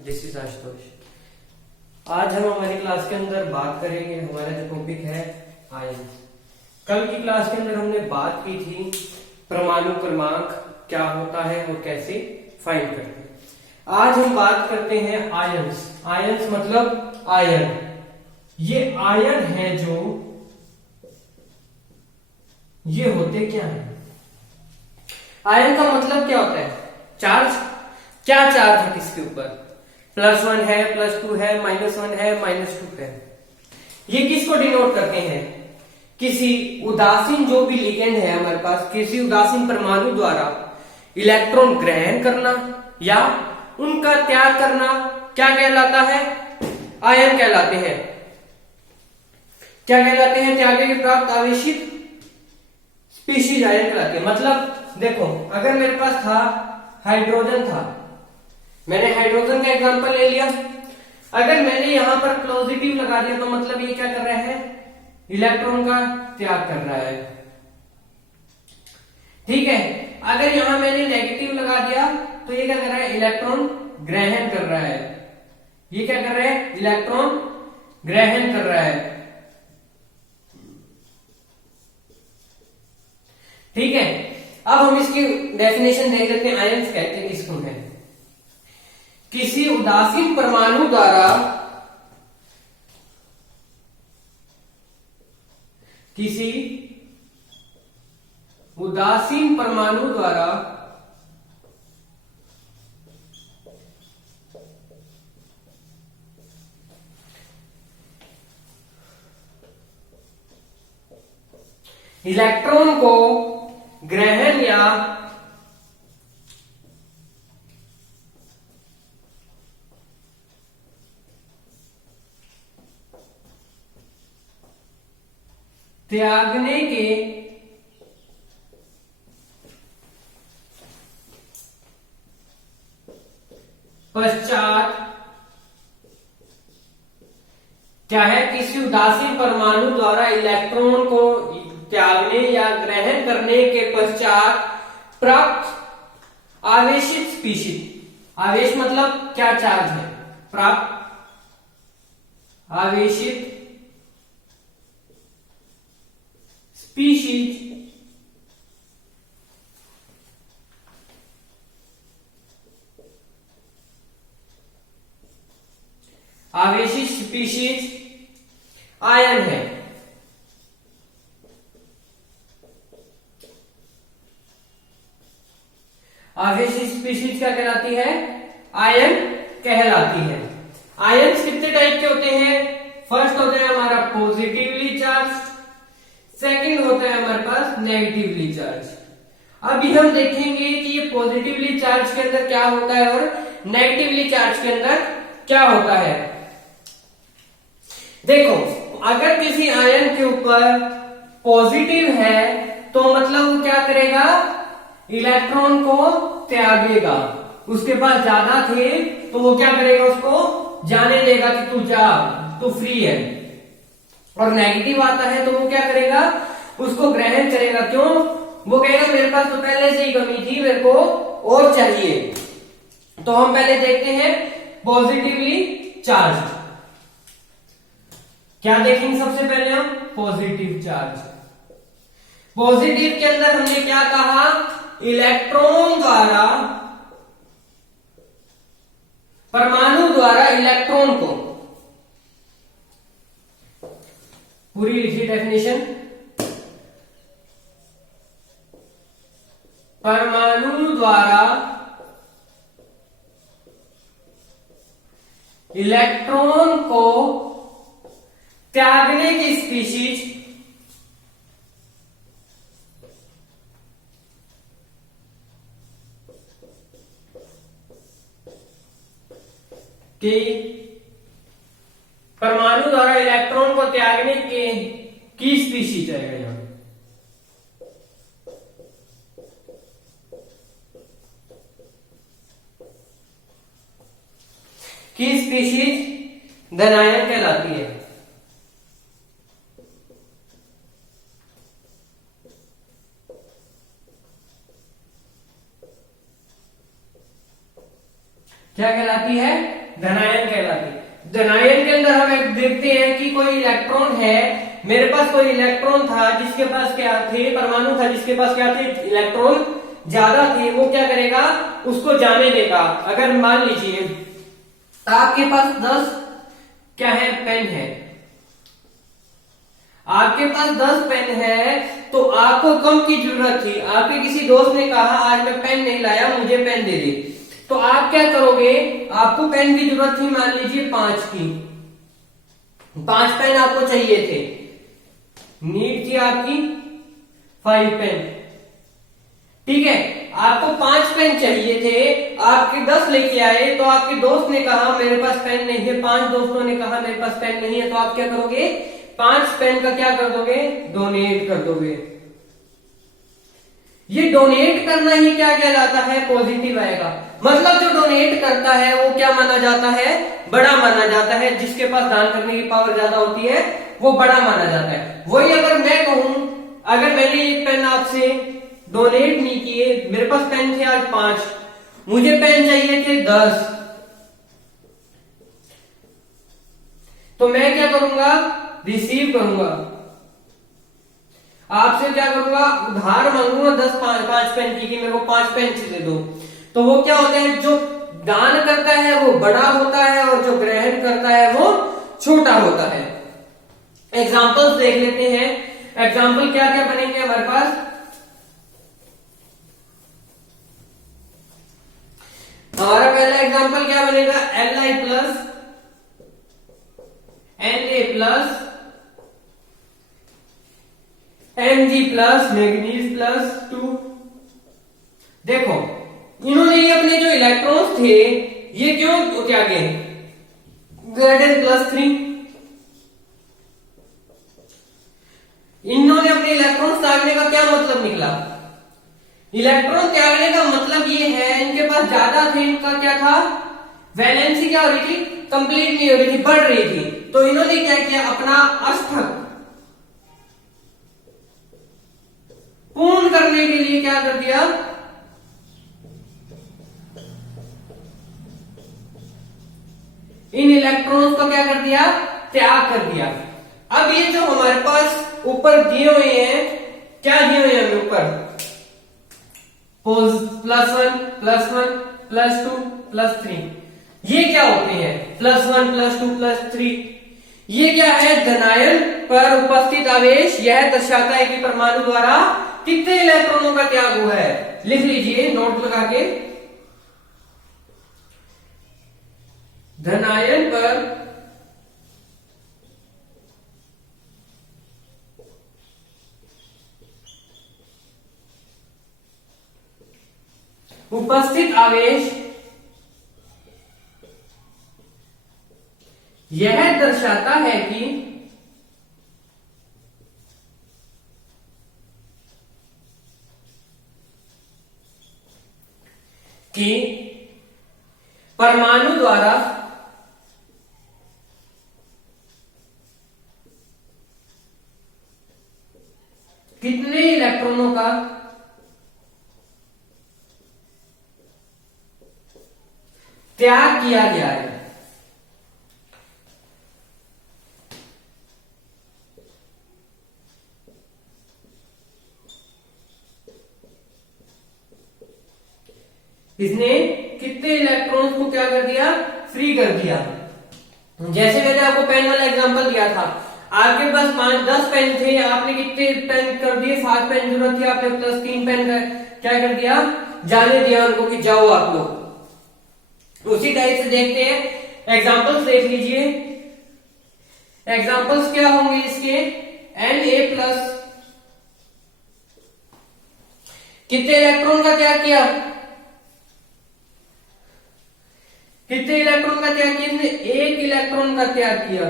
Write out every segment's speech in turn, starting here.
This is Ashutosh. आज हम हमारी क्लास के अंदर बात करेंगे, हमारा जो टॉपिक है आयन। कल की क्लास के अंदर हमने बात की थी परमाणु क्रमांक क्या होता है और कैसे फाइंड करते हैं। आज हम बात करते हैं आयंस। आयंस मतलब आयन। ये आयन है जो ये होते क्या है? आयन का मतलब क्या होता है? चार्ज। क्या चार्ज है किसके ऊपर? +1 है, +2 है, -1 है, -2 है। ये किसको डिनोट करते हैं? किसी उदासीन जो भी लिगेंड है हमारे पास, किसी उदासीन परमाणु द्वारा इलेक्ट्रॉन ग्रहण करना या उनका त्याग करना क्या कहलाता है? आयन कहलाते हैं। क्या कहलाते हैं? त्यागे के प्राप्त आवेशित स्पीशीज आयन कहलाते हैं। मतलब देखो, अगर मेरे पास था हाइड्रोजन था, मैंने हाइड्रोजन का एग्जांपल ले लिया। अगर मैंने यहां पर पॉजिटिव लगा दिया तो मतलब ये क्या कर रहा है? इलेक्ट्रॉन का त्याग कर रहा है। ठीक है। अगर यहां मैंने नेगेटिव लगा दिया तो ये क्या कर रहा है? इलेक्ट्रॉन ग्रहण कर रहा है। ये क्या कर रहा है? इलेक्ट्रॉन ग्रहण कर रहा है। ठीक है। अब हम इसकी डेफिनेशन देख लेते हैं। आयंस कहते हैं किसको है? किसी उदासीन परमाणु द्वारा इलेक्ट्रॉन को ग्रहण या त्यागने के पश्चात क्या है? किसी उदासीन परमाणु द्वारा इलेक्ट्रॉन को त्यागने या ग्रहण करने के पश्चात प्राप्त आवेशित स्पीशीज। आवेश मतलब क्या चार्ज है? प्राप्त आवेशित स्पीशीज आवेशित स्पीशीज आयन है। आवेशित स्पीशीज क्या कहलाती है? आयन कहलाती है। आयन्स कितने टाइप के होते हैं? फर्स्ट होता है हमारा पॉजिटिवली चार्ज, सेकंड होता है हमारे पास नेगेटिवली चार्ज। अभी हम देखेंगे कि ये पॉजिटिवली चार्ज के अंदर क्या होता है और नेगेटिवली चार्ज के अंदर क्या होता है। देखो, अगर किसी आयन के ऊपर पॉजिटिव है तो मतलब वो क्या करेगा? इलेक्ट्रॉन को त्यागेगा। उसके पास ज्यादा थे तो वो क्या करेगा? उसको जाने देगा कि तू जा, तू फ्री है। और नेगेटिव आता है तो वो क्या करेगा? उसको ग्रहण करेगा। क्यों? वो कहेगा मेरे पास तो पहले से ही कमी थी, मेरे को और चाहिए। तो हम पहले देखते हैं पॉजिटिवली चार्ज। क्या देखेंगे सबसे पहले हम? Positive charge. पॉजिटिव के अंदर हमने क्या कहा? इलेक्ट्रॉन द्वारा, परमाणु द्वारा इलेक्ट्रॉन को, पूरी लिखी डेफिनेशन, परमाणु द्वारा इलेक्ट्रॉन को त्यागने की स्पीशीज कि परमाणु द्वारा इलेक्ट्रॉन को त्यागने के की स्पीशीज आएगा यहां। की स्पीशीज धन आयन कहलाती है। क्या कहलाती है? धनायन कहलाती है। धनायन के अंदर हम एक देखते हैं कि कोई इलेक्ट्रॉन है, मेरे पास कोई इलेक्ट्रॉन था जिसके पास क्या थे, परमाणु था जिसके पास क्या थे, इलेक्ट्रॉन ज्यादा थे, वो क्या करेगा, उसको जाने देगा। अगर मान लीजिए आपके पास 10 क्या है, पेन है, आपके पास 10 पेन है, तो आपको कम की जरूरत थी, आपके किसी दोस्त ने कहा आज मैं पेन नहीं लाया, मुझे पेन दे दे, तो आप क्या करोगे, आपको पेन की जरूरत थी मान लीजिए 5 की, 5 पेन आपको चाहिए थे, नीड थी आपकी 5 पेन, ठीक है, आपको 5 पेन चाहिए थे, आपके 10 लेके आए, तो आपके दोस्त ने कहा मेरे पास पेन नहीं है, 5 दोस्तों ने कहा मेरे पास पेन नहीं है, तो आप क्या करोगे, 5 पेन का क्या कर दोगे, डोनेट कर दोगे। ये डोनेट करना ही क्या कहलाता है, पॉजिटिव आएगा। मतलब जो डोनेट करता है वो क्या माना जाता है, बड़ा माना जाता है, जिसके पास दान करने की पावर ज्यादा होती है वो बड़ा माना जाता है। वही अगर मैं कहूं, अगर मैंने एक पेन आपसे डोनेट नहीं किए, मेरे पास पेन थे आज 5, मुझे पेन चाहिए थे 10, तो मैं क्या करूंगा, रिसीव करूंगा, आपसे क्या करूंगा, उधार मांगूंगा 5 पेन की, कि मेरे को 5 पेन दे दो। तो वो क्या होता है, जो दान करता है वो बड़ा होता है और जो ग्रहण करता है वो छोटा होता है। एग्जाम्पल्स देख लेते हैं, एग्जाम्पल क्या क्या बनेंगे हमारे पास। हमारा पहला एग्जाम्पल क्या बनेगा, Li plus Na plus Mg plus manganese plus 2। देखो इन्होंने ये अपने जो इलेक्ट्रॉन्स थे ये क्यों त्यागे, Zn+3, इन्होंने अपने इलेक्ट्रॉन्स त्यागने का क्या मतलब निकला, इलेक्ट्रॉन त्यागने का मतलब ये है इनके पास ज्यादा थे, इनका क्या था, वैलेंसी क्या हो रही थी, कंप्लीट नहीं हो रही थी, बढ़ रही थी, तो इन्होंने क्या किया, अपना अष्टक पूर्ण करने के लिए क्या कर दिया, इन इलेक्ट्रॉन्स को क्या कर दिया, त्याग कर दिया। अब ये जो हमारे पास ऊपर दिए हुए हैं, क्या दिए हुए हैं हमें ऊपर, +1 +1 +2 +3, ये क्या होते हैं, +1 +2 +3, ये क्या है, धनायन पर उपस्थित आवेश, यह दर्शाता है कि परमाणु द्वारा कितने इलेक्ट्रॉनों का त्याग हुआ है। लिख लीजिए नोट लगा के, धनायन पर उपस्थित आवेश यह दर्शाता है कि परमाणु द्वारा कितने इलेक्ट्रॉनों का त्याग किया गया है। इसने कितने इलेक्ट्रॉन्स को क्या कर दिया, फ्री कर दिया। जैसे मैंने आपको पेन वाला एग्जांपल दिया था, आपके पास 5-10 पेन थे, आपने कितने पेन कर दिए, 7 पेन जरूरत थी, आपने +3 पेन का क्या कर दिया, जाने दिया उनको कि जाओ आप लोग। उसी टाइप से देखते हैं, एग्जांपल्स देख लीजिए। एग्जांपल्स क्या होंगे इसके, Na+, कितने इलेक्ट्रॉन का त्याग किया, कितने इलेक्ट्रॉन का त्याग किया, इसने 1 इलेक्ट्रॉन का त्याग किया।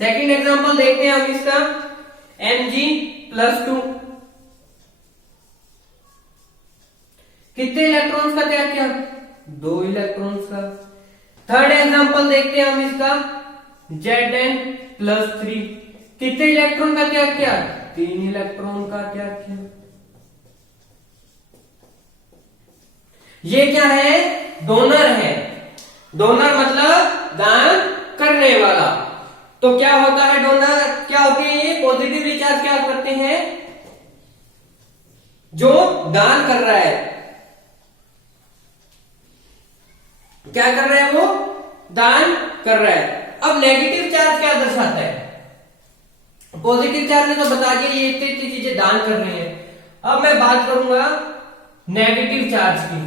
सेकंड एग्जांपल देखते हैं हम इसका, Mg+2, कितने इलेक्ट्रॉन्स का त्याग किया, 2 इलेक्ट्रॉन्स का। थर्ड एग्जांपल देखते हैं हम इसका, Zn+3, कितने इलेक्ट्रॉन का त्याग किया, 3 इलेक्ट्रॉन का त्याग किया। ये क्या है? डोनर है। डोनर मतलब दान करने वाला। तो क्या होता है डोनर, क्या होती है ये? पॉजिटिव रिचार्ज क्या करते हैं? जो दान कर रहा है, क्या कर रहा है? वो दान कर रहा है। अब नेगेटिव चार्ज क्या दर्शाता है? पॉजिटिव चार्ज ने तो बता दिया ये इतनी इतनी चीजें दान कर रही है। अब मैं बात करूंगा नेगेटिव चार्ज की।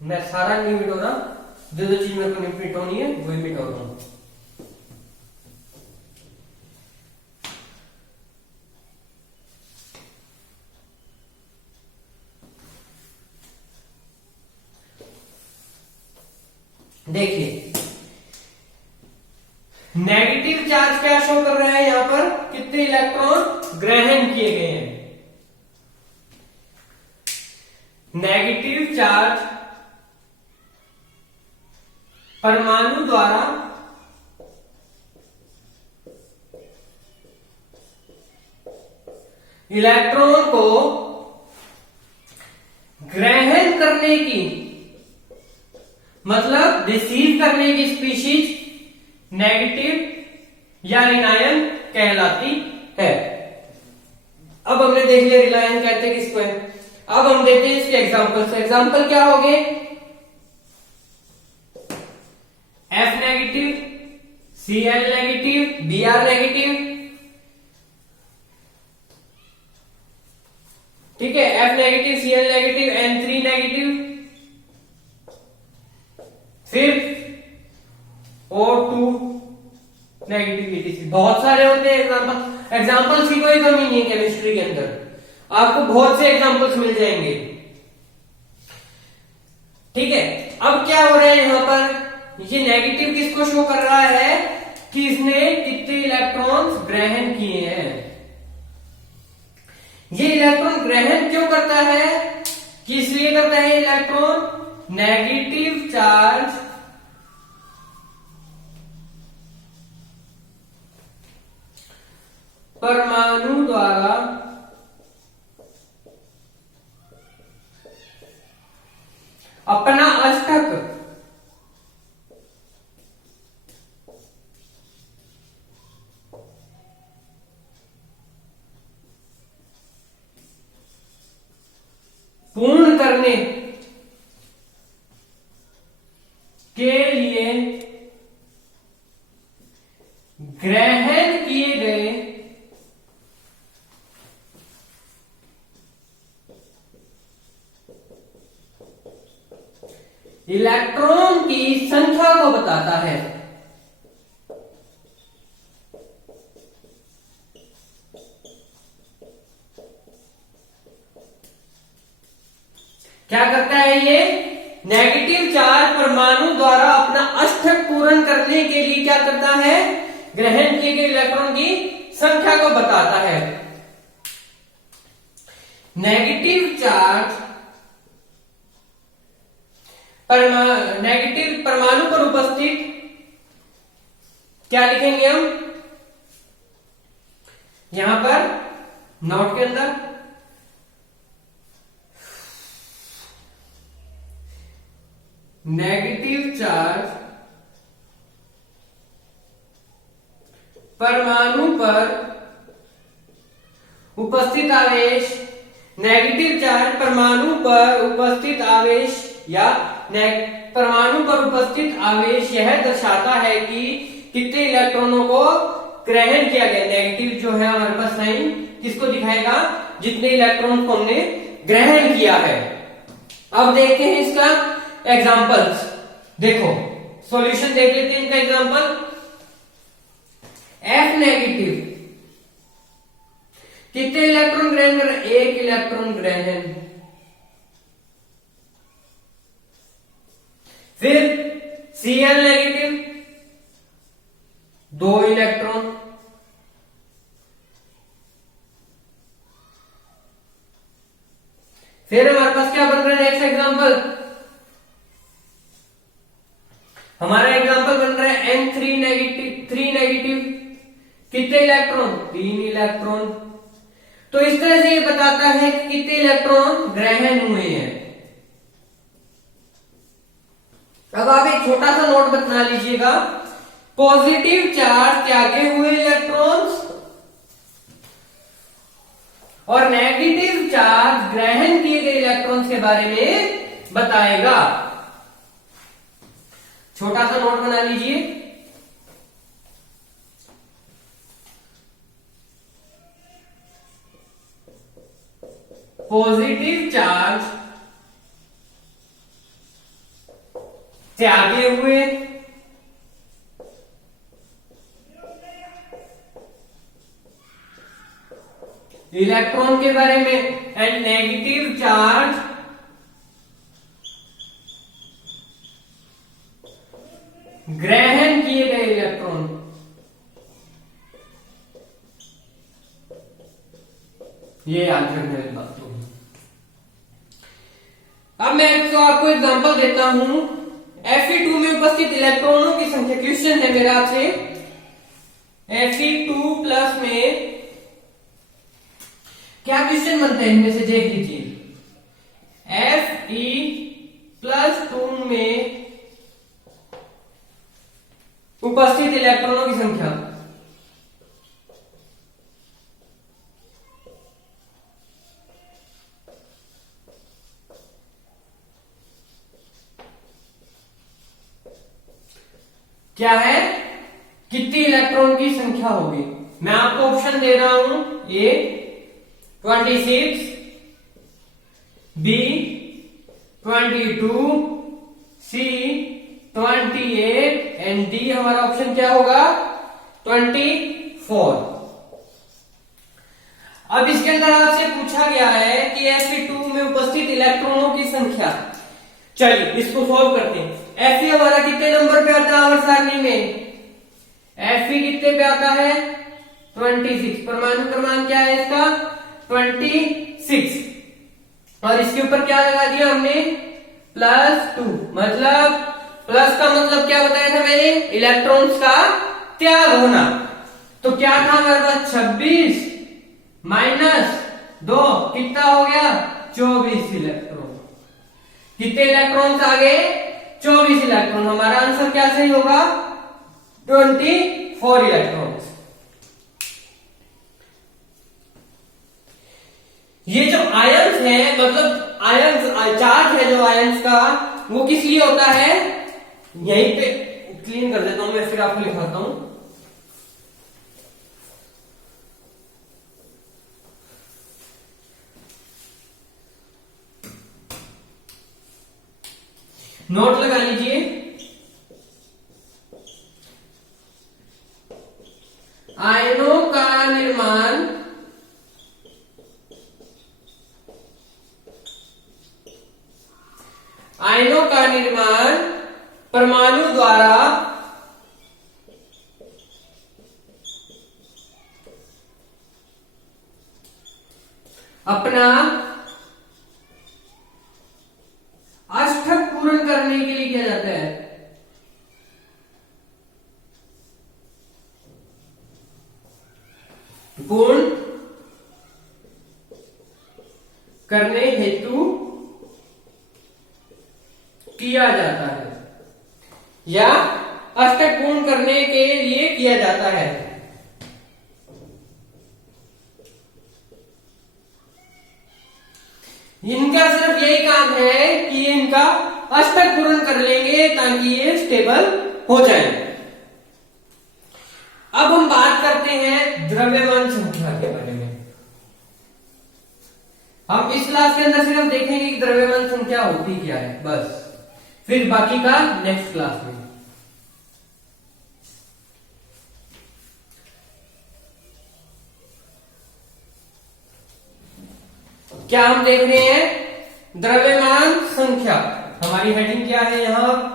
मैं सारा नहीं मिट हो रहा, जो जो चीज मेरे को नहीं मिट होनी है वही मिट हो रहा हूं। देखिए नेगेटिव चार्ज क्या शो कर रहा है? यहां पर कितने इलेक्ट्रॉन ग्रहण किए गए हैं। नेगेटिव चार्ज परमाणु द्वारा इलेक्ट्रॉन को ग्रहण करने की, मतलब रिसीव करने की स्पीशीज नेगेटिव या ऋणायन कहलाती है। अब हमने देख लिया ऋणायन कहते हैं किसको है। अब हम देखते हैं इसके एग्जांपल। एग्जांपल क्या हो गए? F negative, Cl negative, Br negative. ठीक है, F negative, Cl negative, N3 negative, फिर O2 नेगेटिव। बहुत सारे होते हैं एग्जांपल। एग्जांपल्स की कोई कमी नहीं है केमिस्ट्री के अंदर, आपको बहुत से एग्जांपल्स मिल जाएंगे। ठीक है, अब क्या हो रहा है यहां पर? ये नेगेटिव किसको शो कर रहा है कि इसने कितने इलेक्ट्रॉन्स ग्रहण किए हैं। ये इलेक्ट्रॉन ग्रहण क्यों करता है? कि इसलिए करता है इलेक्ट्रॉन नेगेटिव चार्ज परमाणु द्वारा अपना अष्टक पूर्ण करने के लिए ग्रहण किए गए इलेक्ट्रॉन की संख्या को बताता है। क्या करता है ये? नेगेटिव चार्ज परमाणु द्वारा अपना अष्टक पूर्ण करने के लिए क्या करता है? ग्रहण किए गए इलेक्ट्रॉन की संख्या को बताता है। नेगेटिव चार्ज नेगेटिव परमाणु पर उपस्थित, क्या लिखेंगे हम यहां पर नोट के अंदर? नेगेटिव चार्ज परमाणु पर उपस्थित आवेश, नेगेटिव चार्ज परमाणु पर उपस्थित आवेश या परमाणु पर उपस्थित आवेश यह दर्शाता है कि कितने इलेक्ट्रॉनों को ग्रहण किया गया। नेगेटिव जो है हमारे पास साइन किसको दिखाएगा? जितने इलेक्ट्रॉन को हमने ग्रहण किया है। अब देखते हैं इसका एग्जांपल्स। देखो सॉल्यूशन देख लेते हैं इनका एग्जांपल। F नेगेटिव कितने इलेक्ट्रॉन ग्रहण कर रहे हैं? एक इलेक्ट्रॉन ग्रहण। फिर Cl नेगेटिव 2 इलेक्ट्रॉन। फिर हमारे पास क्या बन रहा है नेक्स्ट एग्जांपल? हमारा एग्जांपल बन रहा है N3 नेगेटिव 3 नेगेटिव कितने इलेक्ट्रॉन? 3 इलेक्ट्रॉन। तो इस तरह से ये बताता है कि कितने इलेक्ट्रॉन ग्रहण हुए हैं। अब आप एक छोटा सा नोट बना लीजिएगा, पॉजिटिव चार्ज त्यागे हुए इलेक्ट्रॉन्स और नेगेटिव चार्ज ग्रहण किए गए इलेक्ट्रॉन्स के बारे में बताएगा। छोटा सा नोट बना लीजिए। पॉजिटिव चार्ज त्यागे हुए इलेक्ट्रॉन के बारे में एंड नेगेटिव चार्ज ग्रहण किए गए इलेक्ट्रॉन। ये याद रखने वाली बात होगी। अब मैं तो आपको एग्जांपल देता हूं। Fe2 में उपस्थित इलेक्ट्रॉनों की संख्या, क्वेश्चन है मेरा आपसे, Fe2 प्लस में क्या क्वेश्चन बनता है इनमें से देख लीजिए। Fe+2 में उपस्थित इलेक्ट्रॉनों की संख्या, क्या है? कितनी इलेक्ट्रॉन की संख्या होगी? मैं आपको ऑप्शन दे रहा हूं। ए 26, बी 22, सी 28 एंड डी हमारा ऑप्शन क्या होगा? 24। अब इसके अंदर आपसे पूछा गया है कि Fe2 में उपस्थित इलेक्ट्रॉनों की संख्या। चलिए इसको सॉल्व करते हैं। Fe हमारा कितने नंबर पे आता है आवर्त सारणी में? Fe कितने पे आता है? 26। परमाणु क्रमांक क्या है इसका? 26। और इसके ऊपर क्या लगा दिया हमने? +2। मतलब प्लस का मतलब क्या बताया था मैंने? इलेक्ट्रॉन्स का त्याग होना। तो क्या था हमारे पास? 26 -2 कितना हो गया? 24 इलेक्ट्रॉन। कितने इलेक्ट्रॉन्स आ गए? 24 इलेक्ट्रॉन। हमारा आंसर क्या सही होगा? 24 इलेक्ट्रॉन्स। ये जो आयंस है, मतलब आयंस चार्ज है जो आयंस का, वो किस लिए होता है? यहीं पे क्लीन कर देता हूं मैं, फिर आपको लिखाता हूं। नोट लगा लीजिए। आयनों का निर्माण परमाणु द्वारा अपना अष्टक पूर्ण करने के लिए किया जाता है। पूर्ण करने हेतु किया जाता है या अष्टक पूर्ण करने के लिए किया जाता है। इनका सिर्फ यही काम है कि इनका अष्टक पूर्ण कर लेंगे ताकि ये स्टेबल हो जाए। अब हम बात करते हैं द्रव्यमान संख्या के बारे में। हम इस क्लास के अंदर सिर्फ देखेंगे कि द्रव्यमान संख्या होती क्या है, बस। फिर बाकी का नेक्स्ट क्लास में। क्या हम देख रहे हैं? द्रव्यमान संख्या। हमारी हेडिंग क्या है यहां?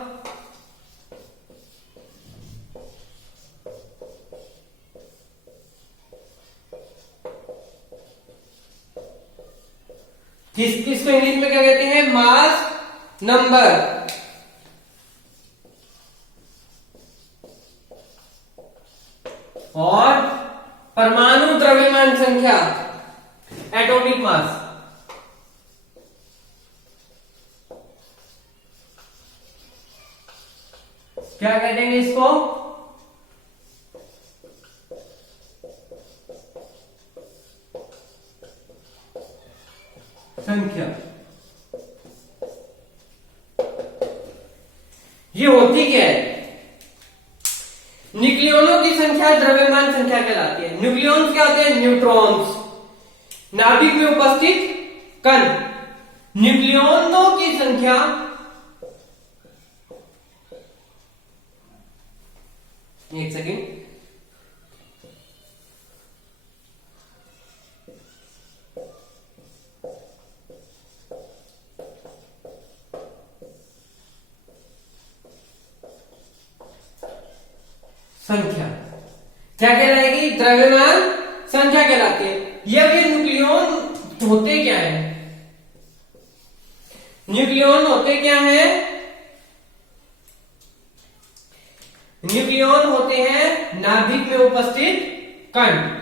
किसको इंग्लिश में क्या कहते हैं? Mass number. और परमाणु द्रव्यमान संख्या, एटॉमिक मास। क्या कह देंगे इसको? संख्या। ये होती क्या है? न्यूक्लियनों की संख्या द्रव्यमान संख्या कहलाती है। न्यूक्लियॉन्स क्या होते हैं? न्यूट्रॉन्स, नाभिक में उपस्थित कण। न्यूक्लियनों की संख्या एक सेकेंड, संख्या क्या कहलाएगी? द्रव्यमान संख्या कहलाती है। ये न्यूक्लियन होते क्या है? न्यूक्लियन होते क्या है? न्यूक्लियन होते हैं नाभिक में उपस्थित कण।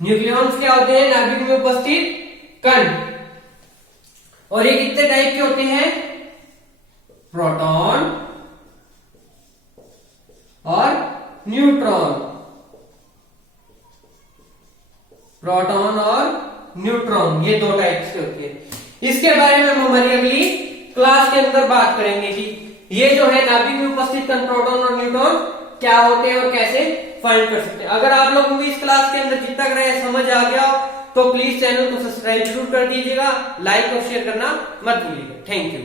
न्यूक्लियॉन्स क्या होते हैं? नाभिक में उपस्थित कण। और ये कितने टाइप के होते हैं? प्रोटॉन और न्यूट्रॉन। प्रोटॉन और न्यूट्रॉन, ये दो टाइप्स के होते हैं। इसके बारे में हम हमारी अगली क्लास के अंदर बात करेंगे कि ये जो है नाभिक में उपस्थित कण, प्रोटॉन और न्यूट्रॉन क्या होते हैं और कैसे फाइंड कर सकते हैं। अगर आप लोगों को इस क्लास के अंदर जितना कर समझ आ गया तो प्लीज चैनल को सब्सक्राइब जरूर कर दीजिएगा, लाइक और शेयर करना मत भूलिएगा। Thank you.